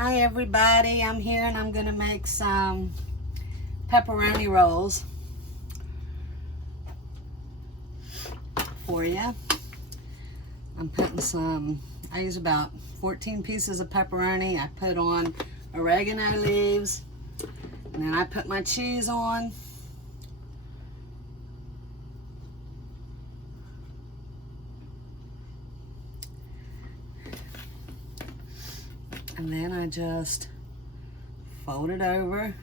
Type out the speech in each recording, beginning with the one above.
Hi everybody, I'm here and I'm gonna make some pepperoni rolls for you. I'm putting I use about 14 pieces of pepperoni. I put on oregano leaves and then I put my cheese on. And then I just fold it over,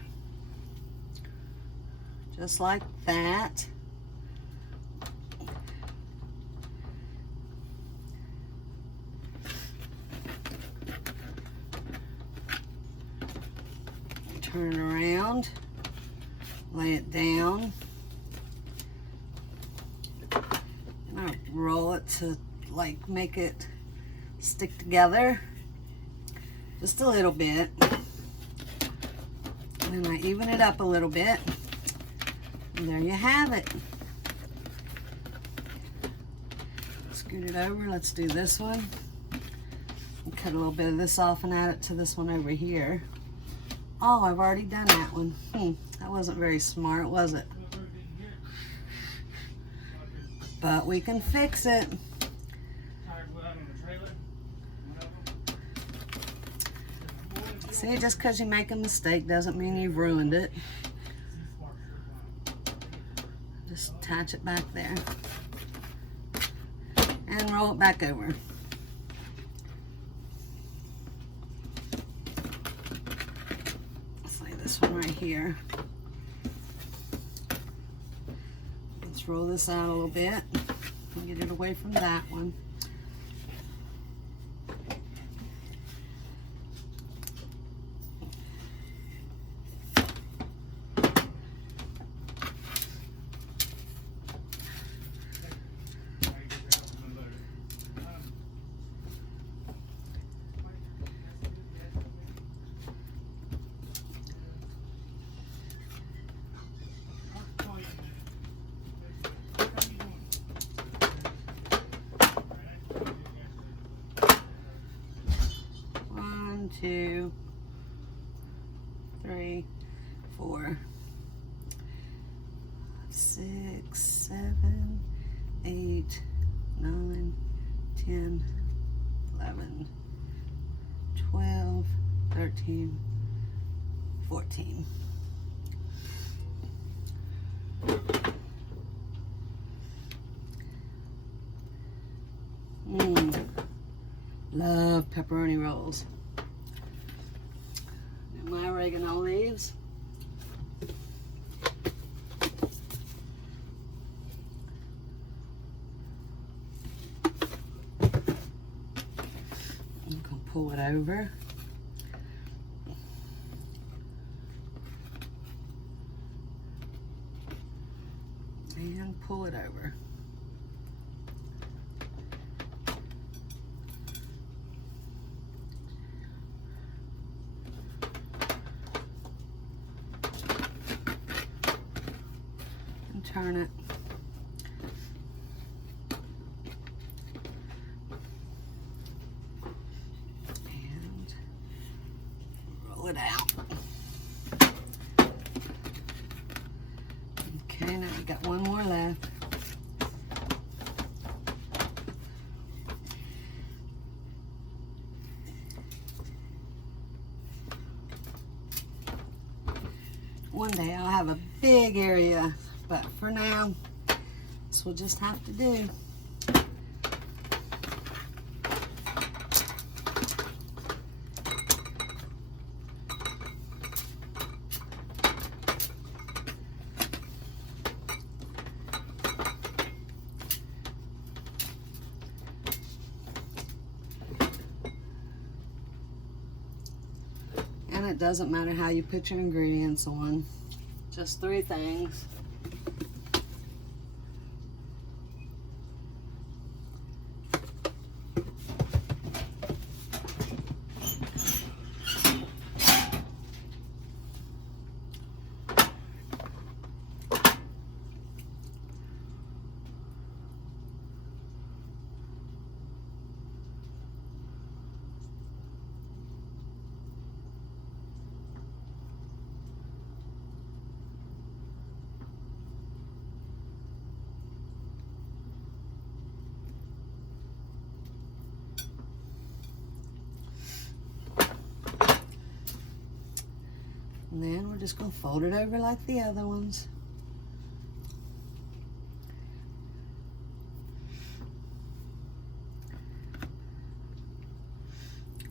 just like that. Turn it around, lay it down, and I roll it to like make it stick together. Just a little bit. And I even it up a little bit. And there you have it. Scoot it over. Let's do this one. And cut a little bit of this off and add it to this one over here. Oh, I've already done that one. That wasn't very smart, was it? But we can fix it. See, just because you make a mistake doesn't mean you've ruined it. Just attach it back there. And roll it back over. Let's lay this one right here. Let's roll this out a little bit and get it away from that one. Two, three, 4, 6, 7, 8, 9, 10, 11, 12, 13, 14. Love pepperoni rolls. My oregano leaves. I'm going to pull it over. And pull it over. Turn it. And roll it out. Okay, now we got one more left. One day I'll have a big area. But for now, this will just have to do. And it doesn't matter how you put your ingredients on. Just 3 things. we're just going to fold it over like the other ones.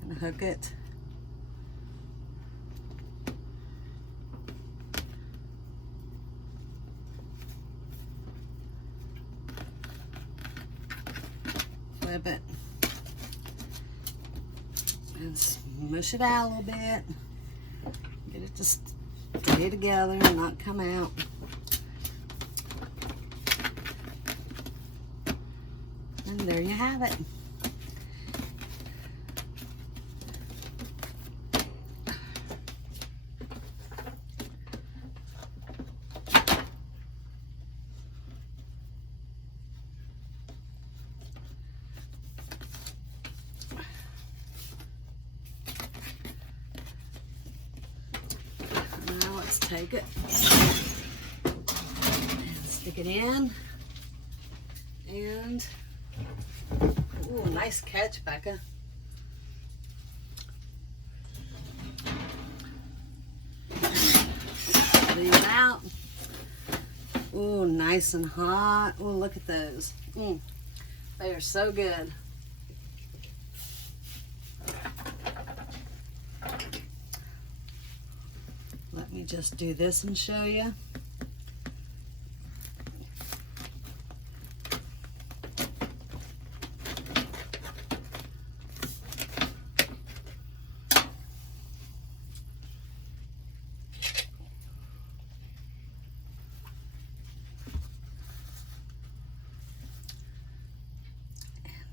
And hook it. Flip it. And smush it out a little bit. Get it to stay together and not come out. And there you have it. Now let's take it and stick it in. And, ooh, nice catch, Becca. Leave it out. Ooh, nice and hot. Ooh, look at those. They are so good. Let me just do this and show you.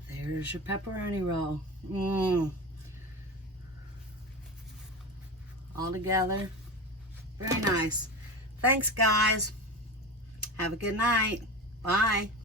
There's your pepperoni roll. All together. Very nice. Thanks, guys. Have a good night. Bye.